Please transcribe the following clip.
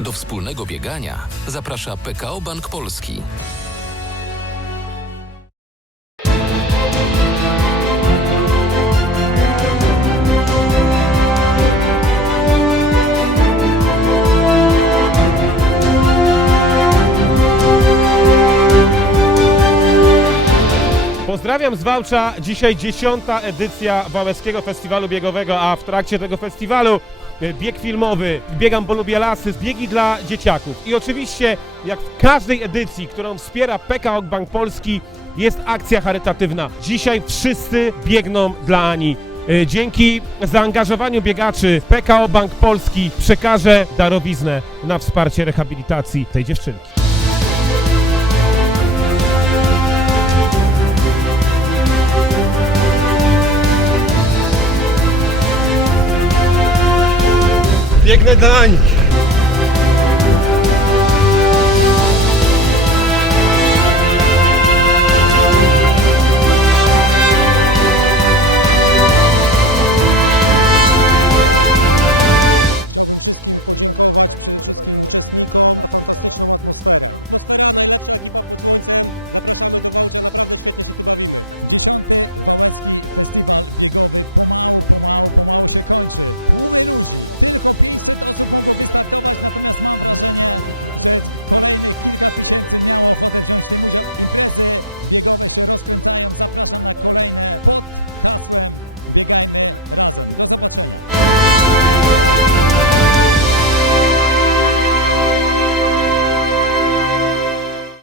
Do wspólnego biegania zaprasza PKO Bank Polski. Pozdrawiam z Wałcza. Dzisiaj dziesiąta edycja Wałęskiego Festiwalu Biegowego, a w trakcie tego festiwalu e, bieg filmowy, biegam, bo lubię lasy, biegi dla dzieciaków. I oczywiście, jak w każdej edycji, którą wspiera PKO Bank Polski, jest akcja charytatywna. Dzisiaj wszyscy biegną dla Ani. E, Dzięki zaangażowaniu biegaczy PKO Bank Polski przekaże darowiznę na wsparcie rehabilitacji tej dziewczynki. Biegnę dla Ani. Chciałbym wszystkim podziękować, przede wszystkim uczestnikom za fantastyczną atmosferę. Atmosfera, najlepsza ekipa pod słońcem. Zapraszamy do Wałcza, naprawdę świetnie się tu bawimy. Dziesiąty Wałęski Festiwal Biegowy pomału, pomału, pomału się kończy. Tłumy ludzi. Tylko 500 osób mogło wystartować, natomiast mam wrażenie, że kolejnych kilka tysięcy miało ochotę wziąć w tym udział. Imprezy biegowe się rozkręcają. Zapraszam na kolejne pod hasłem Biegajmy razem. Do zobaczenia.